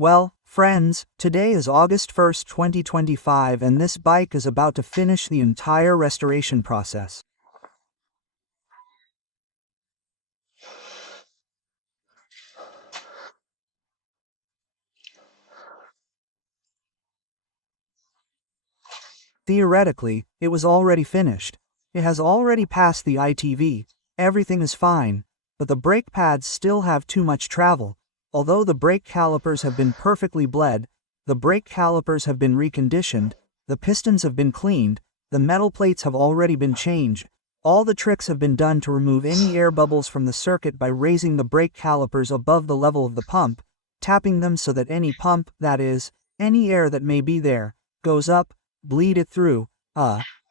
Well, friends, today is August 1st, 2025 and this bike is about to finish the entire restoration process. Theoretically, it was already finished. It has already passed the ITV, everything is fine, but the brake pads still have too much travel. Although the brake calipers have been perfectly bled, the brake calipers have been reconditioned, the pistons have been cleaned, the metal plates have already been changed. All the tricks have been done to remove any air bubbles from the circuit by raising the brake calipers above the level of the pump, tapping them so that any pump, that is, any air that may be there, goes up, bleed it through,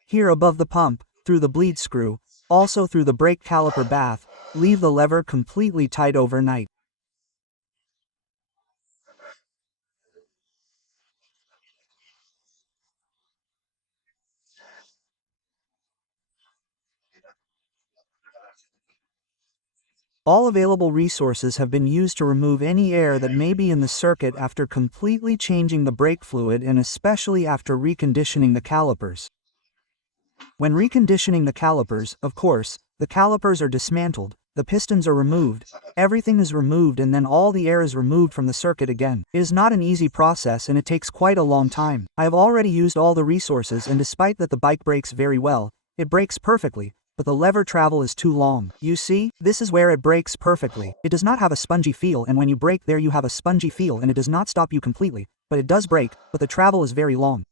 here above the pump, through the bleed screw, also through the brake caliper bath, leave the lever completely tight overnight. All available resources have been used to remove any air that may be in the circuit after completely changing the brake fluid and especially after reconditioning the calipers. When reconditioning the calipers, of course, the calipers are dismantled, the pistons are removed, everything is removed and then all the air is removed from the circuit again. It is not an easy process and it takes quite a long time. I have already used all the resources and despite that the bike brakes very well, it brakes perfectly, but the lever travel is too long. You see, this is where it brakes perfectly. It does not have a spongy feel and when you brake there you have a spongy feel and it does not stop you completely, but it does brake, but the travel is very long.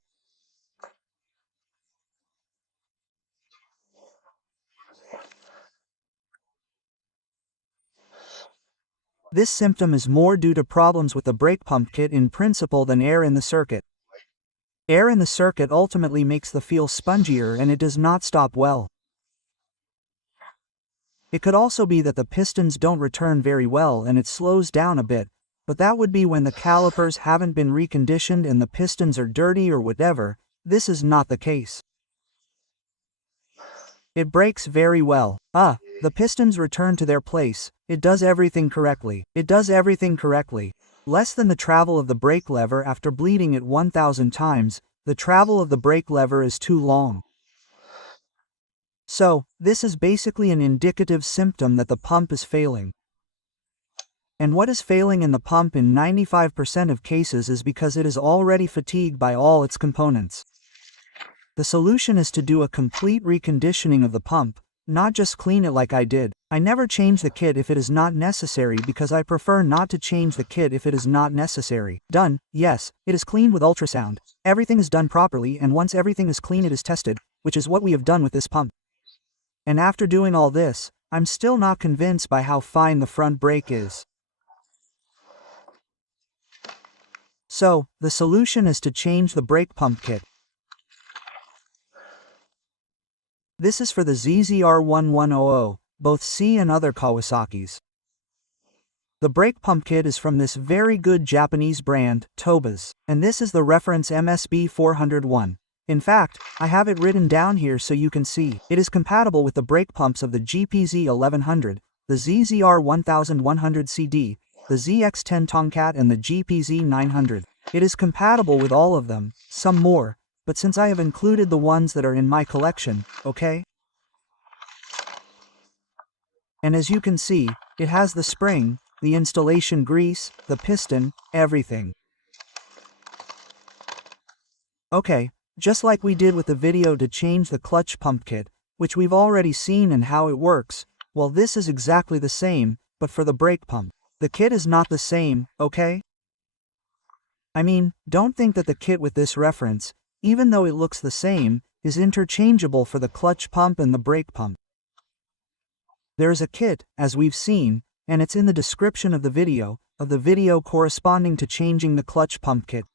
This symptom is more due to problems with the brake pump kit in principle than air in the circuit. Air in the circuit ultimately makes the feel spongier and it does not stop well. It could also be that the pistons don't return very well and it slows down a bit, but that would be when the calipers haven't been reconditioned and the pistons are dirty or whatever. This is not the case. It brakes very well. The pistons return to their place. It does everything correctly. It does everything correctly. Less than the travel of the brake lever after bleeding it 1000 times, the travel of the brake lever is too long. So, this is basically an indicative symptom that the pump is failing. And what is failing in the pump in 95% of cases is because it is already fatigued by all its components. The solution is to do a complete reconditioning of the pump, not just clean it like I did. I never change the kit if it is not necessary because I prefer not to change the kit if it is not necessary. Done, yes, it is cleaned with ultrasound. Everything is done properly and once everything is clean it is tested, which is what we have done with this pump. And after doing all this, I'm still not convinced by how fine the front brake is. So, the solution is to change the brake pump kit. This is for the ZZR1100, both C and other Kawasaki's. The brake pump kit is from this very good Japanese brand, Toba's, and this is the reference MSB 401. In fact, I have it written down here so you can see. It is compatible with the brake pumps of the GPZ1100, the ZZR1100 CD, the ZX10 Tomcat and the GPZ900. It is compatible with all of them, some more, but since I have included the ones that are in my collection, okay? And as you can see, it has the spring, the installation grease, the piston, everything. Okay. Just like we did with the video to change the clutch pump kit, which we've already seen and how it works, well this is exactly the same, but for the brake pump. The kit is not the same, okay? I mean, don't think that the kit with this reference, even though it looks the same, is interchangeable for the clutch pump and the brake pump. There is a kit, as we've seen, and it's in the description of the video corresponding to changing the clutch pump kit.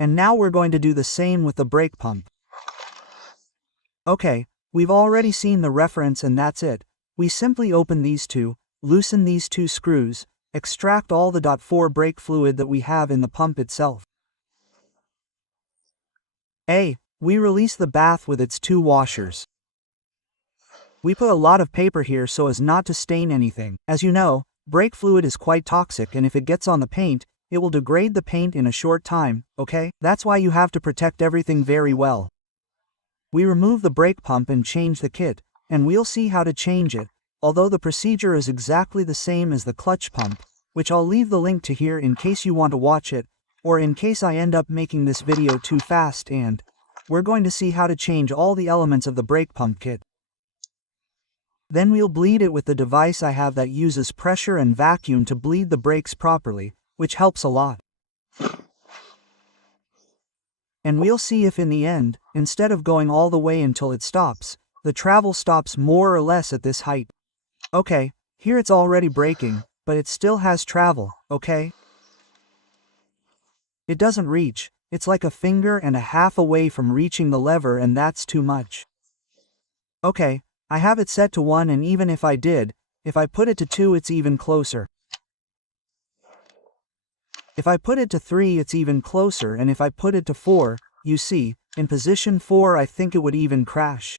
And now we're going to do the same with the brake pump. Okay, we've already seen the reference and that's it. We simply open these two, loosen these two screws, extract all the .4 brake fluid that we have in the pump itself. We release the bath with its two washers. We put a lot of paper here so as not to stain anything. As you know, brake fluid is quite toxic and if it gets on the paint, it will degrade the paint in a short time, okay? That's why you have to protect everything very well. We remove the brake pump and change the kit, and we'll see how to change it, although the procedure is exactly the same as the clutch pump, which I'll leave the link to here in case you want to watch it, or in case I end up making this video too fast, and we're going to see how to change all the elements of the brake pump kit. Then we'll bleed it with the device I have that uses pressure and vacuum to bleed the brakes properly, which helps a lot. And we'll see if in the end, instead of going all the way until it stops, the travel stops more or less at this height. Okay, here it's already braking, but it still has travel, okay? It doesn't reach, it's like a finger and a half away from reaching the lever, and that's too much. Okay, I have it set to 1, and even if I put it to 2 it's even closer. If I put it to 3 it's even closer, and if I put it to 4, you see, in position 4 I think it would even crash.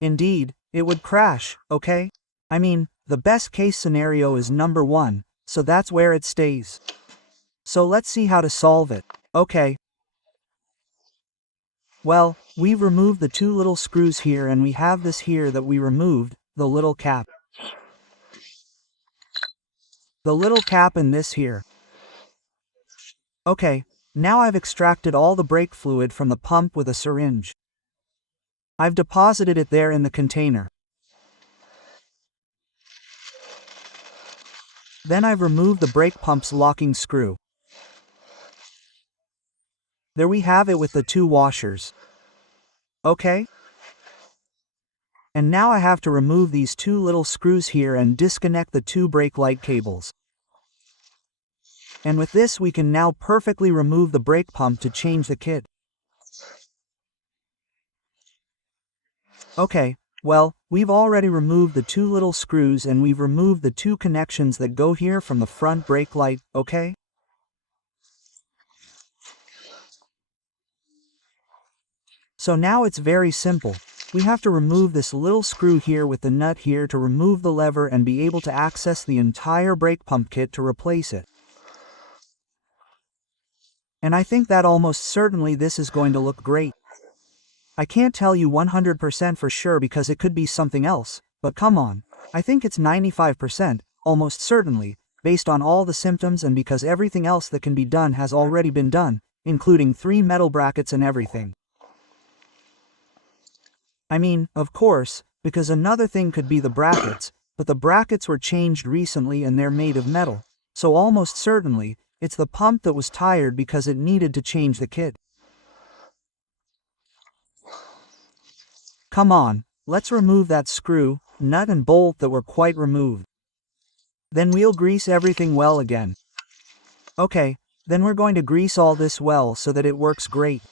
Indeed, it would crash, okay? I mean, the best case scenario is number 1, so that's where it stays. So let's see how to solve it. Okay. Well, we've removed the 2 little screws here, and we have this here that we removed, the little cap. The little cap and this here. Okay, now I've extracted all the brake fluid from the pump with a syringe. I've deposited it there in the container. Then I've removed the brake pump's locking screw. There we have it with the 2 washers. Okay? And now I have to remove these 2 little screws here and disconnect the 2 brake light cables. And with this we can now perfectly remove the brake pump to change the kit. Okay, well, we've already removed the 2 little screws, and we've removed the 2 connections that go here from the front brake light, okay? So now it's very simple. We have to remove this little screw here with the nut here to remove the lever and be able to access the entire brake pump kit to replace it. And I think that almost certainly this is going to look great. I can't tell you 100% for sure because it could be something else, but come on, I think it's 95%, almost certainly, based on all the symptoms and because everything else that can be done has already been done, including 3 metal brackets and everything. I mean, of course, because another thing could be the brackets, but the brackets were changed recently and they're made of metal, so almost certainly, it's the pump that was tired because it needed to change the kit. Come on, let's remove that screw, nut and bolt that were quite removed. Then we'll grease everything well again. Okay, then we're going to grease all this well so that it works great.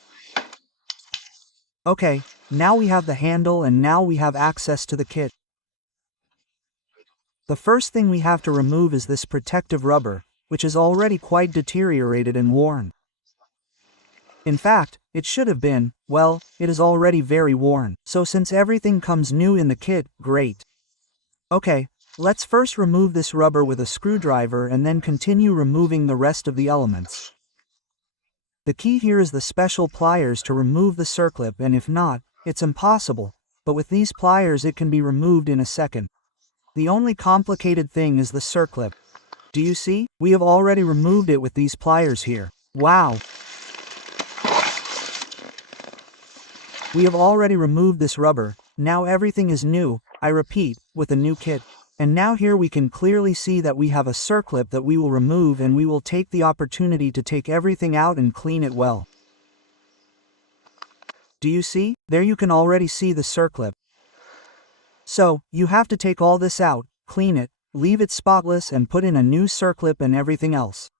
Okay, now we have the handle and now we have access to the kit. The first thing we have to remove is this protective rubber, which is already quite deteriorated and worn. In fact, it should have been, well, it is already very worn. So since everything comes new in the kit, great. Okay, let's first remove this rubber with a screwdriver and then continue removing the rest of the elements. The key here is the special pliers to remove the circlip, and if not, it's impossible, but with these pliers it can be removed in a second. The only complicated thing is the circlip. Do you see? We have already removed it with these pliers here. Wow! We have already removed this rubber, now everything is new, I repeat, with a new kit. And now here we can clearly see that we have a circlip that we will remove, and we will take the opportunity to take everything out and clean it well. Do you see? There you can already see the circlip. So, you have to take all this out, clean it, leave it spotless and put in a new circlip and everything else.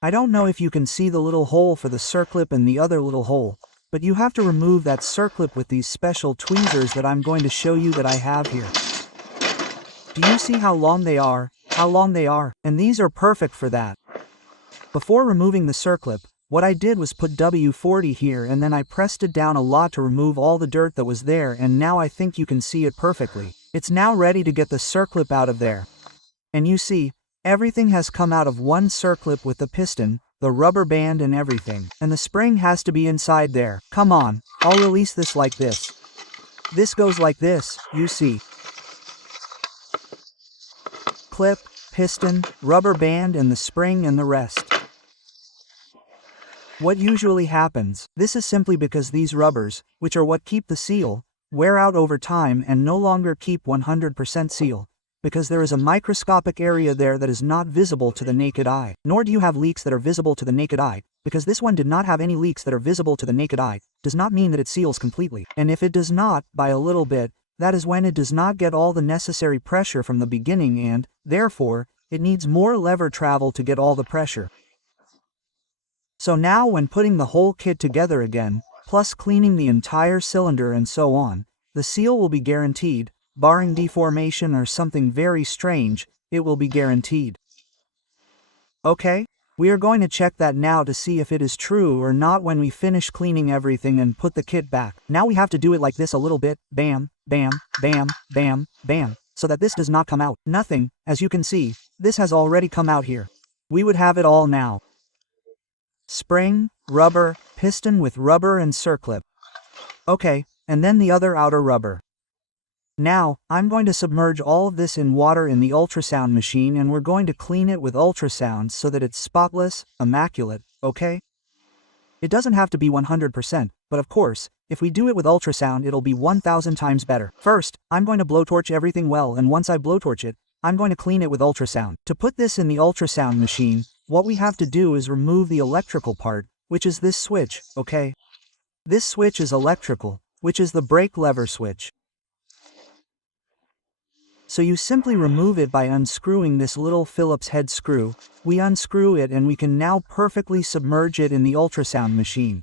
I don't know if you can see the little hole for the circlip and the other little hole, but you have to remove that circlip with these special tweezers that I'm going to show you that I have here. Do you see how long they are? How long they are? And these are perfect for that. Before removing the circlip, what I did was put W40 here and then I pressed it down a lot to remove all the dirt that was there, and now I think you can see it perfectly. It's now ready to get the circlip out of there. And you see, Everything has come out of one circlip with the piston, the rubber band and everything. And the spring has to be inside there. Come on, I'll release this like this. This goes like this, you see. Clip, piston, rubber band and the spring and the rest. What usually happens, this is simply because these rubbers, which are what keep the seal, wear out over time and no longer keep 100% seal, because there is a microscopic area there that is not visible to the naked eye. Nor do you have leaks that are visible to the naked eye, because this one did not have any leaks that are visible to the naked eye, does not mean that it seals completely. And if it does not, by a little bit, that is when it does not get all the necessary pressure from the beginning and, therefore, it needs more lever travel to get all the pressure. So now when putting the whole kit together again, plus cleaning the entire cylinder and so on, the seal will be guaranteed, barring deformation or something very strange, it will be guaranteed. Okay? We are going to check that now to see if it is true or not when we finish cleaning everything and put the kit back. Now we have to do it like this a little bit, bam, bam, bam, bam, bam, so that this does not come out. Nothing, as you can see, this has already come out here. We would have it all now. Spring, rubber, piston with rubber and circlip. Okay, and then the other outer rubber. Now, I'm going to submerge all of this in water in the ultrasound machine and we're going to clean it with ultrasound so that it's spotless, immaculate, okay? It doesn't have to be 100%, but of course, if we do it with ultrasound it'll be 1000 times better. First, I'm going to blowtorch everything well and once I blowtorch it, I'm going to clean it with ultrasound. To put this in the ultrasound machine, what we have to do is remove the electrical part, which is this switch, okay? This switch is electrical, which is the brake lever switch. So you simply remove it by unscrewing this little Phillips head screw. We unscrew it and we can now perfectly submerge it in the ultrasound machine.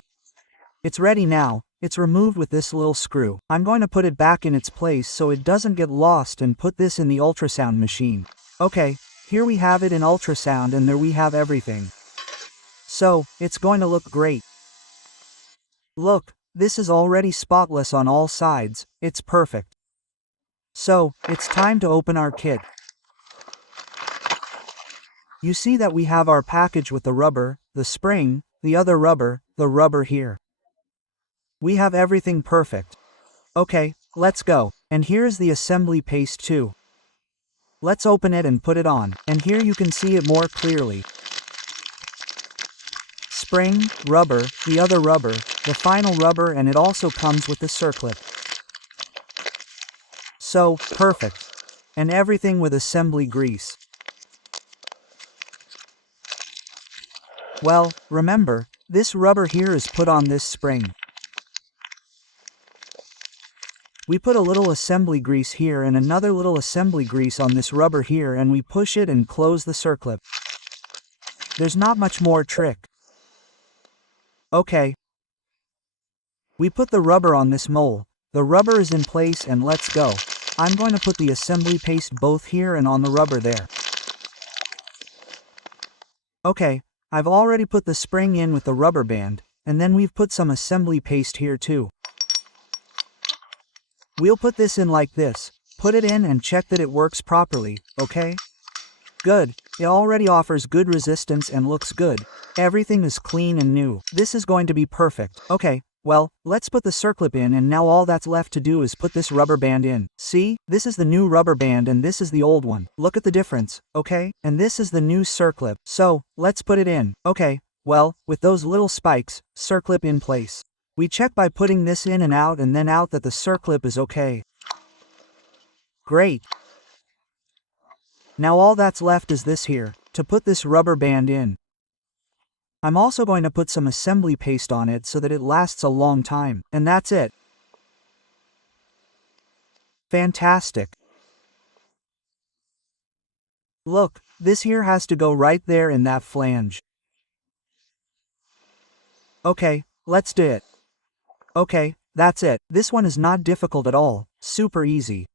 It's ready now, it's removed with this little screw. I'm going to put it back in its place so it doesn't get lost and put this in the ultrasound machine. Okay, here we have it in ultrasound and there we have everything. So, it's going to look great. Look, this is already spotless on all sides, it's perfect. So, it's time to open our kit. You see that we have our package with the rubber, the spring, the other rubber, the rubber here. We have everything perfect. Okay, let's go. And here's the assembly paste too. Let's open it and put it on, and here you can see it more clearly. Spring, rubber, the other rubber, the final rubber and it also comes with the circlip. So, perfect. And everything with assembly grease. Well, remember, this rubber here is put on this spring. We put a little assembly grease here and another little assembly grease on this rubber here and we push it and close the circlip. There's not much more trick. Okay. We put the rubber on this mole. The rubber is in place and let's go. I'm going to put the assembly paste both here and on the rubber there. Okay, I've already put the spring in with the rubber band, and then we've put some assembly paste here too. We'll put this in like this, put it in and check that it works properly, okay? Good, it already offers good resistance and looks good. Everything is clean and new. This is going to be perfect. Okay, well, let's put the circlip in and now all that's left to do is put this rubber band in. See, this is the new rubber band and this is the old one. Look at the difference, okay? And this is the new circlip. So, let's put it in. Okay, well, with those little spikes, circlip in place. We check by putting this in and out and then out that the circlip is okay. Great. Now all that's left is this here, to put this rubber band in. I'm also going to put some assembly paste on it so that it lasts a long time. And that's it. Fantastic. Look, this here has to go right there in that flange. Okay, let's do it. Okay, that's it. This one is not difficult at all, super easy.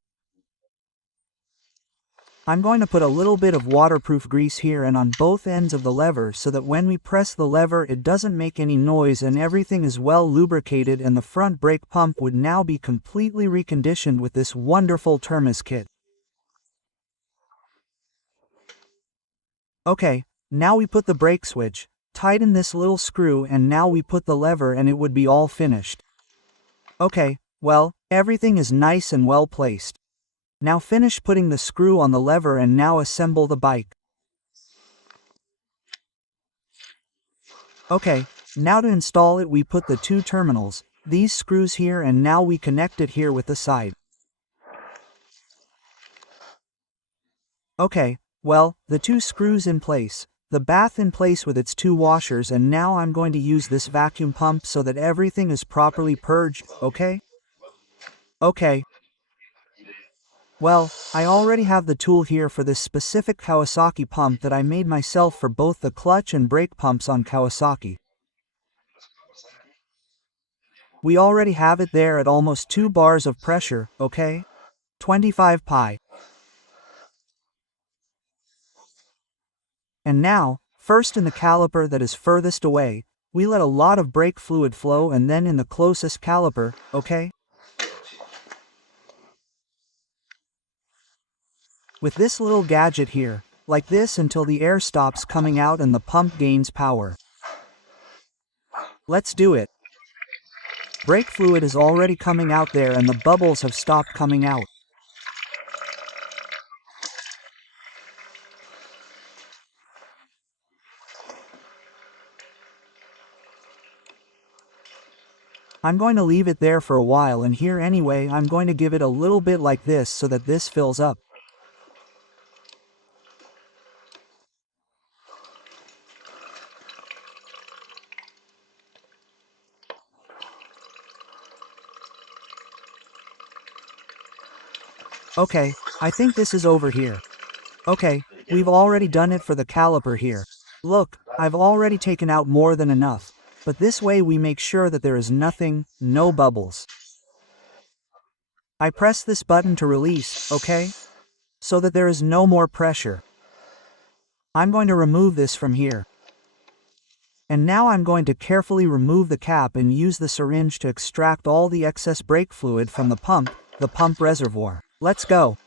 I'm going to put a little bit of waterproof grease here and on both ends of the lever so that when we press the lever it doesn't make any noise and everything is well lubricated and the front brake pump would now be completely reconditioned with this wonderful Termis kit. Okay, now we put the brake switch, tighten this little screw, and now we put the lever and it would be all finished. Okay, well, everything is nice and well placed. Now finish putting the screw on the lever and now assemble the bike. Okay, now to install it we put the two terminals, these screws here, and now we connect it here with the side. Okay, well, the two screws in place, the bath in place with its two washers, and now I'm going to use this vacuum pump so that everything is properly purged, okay? Okay. Well, I already have the tool here for this specific Kawasaki pump that I made myself for both the clutch and brake pumps on Kawasaki. We already have it there at almost 2 bars of pressure, okay? 25 pi. And now, first in the caliper that is furthest away, we let a lot of brake fluid flow, and then in the closest caliper, okay? With this little gadget here, like this until the air stops coming out and the pump gains power. Let's do it. Brake fluid is already coming out there and the bubbles have stopped coming out. I'm going to leave it there for a while, and here anyway I'm going to give it a little bit like this so that this fills up. Okay, I think this is over here. Okay, we've already done it for the caliper here. Look, I've already taken out more than enough, but this way we make sure that there is nothing, no bubbles. I press this button to release, okay? So that there is no more pressure. I'm going to remove this from here. And now I'm going to carefully remove the cap and use the syringe to extract all the excess brake fluid from the pump reservoir. Let's go.